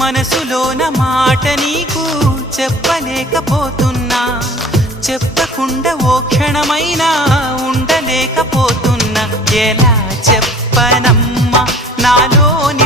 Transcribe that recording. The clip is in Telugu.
మనసులోన మాట నీకు చెప్పలేకపోతున్నా, చెప్పకుండా ఓ క్షణమైనా ఉండలేకపోతున్నా. ఎలా చెప్పనమ్మా నాలోని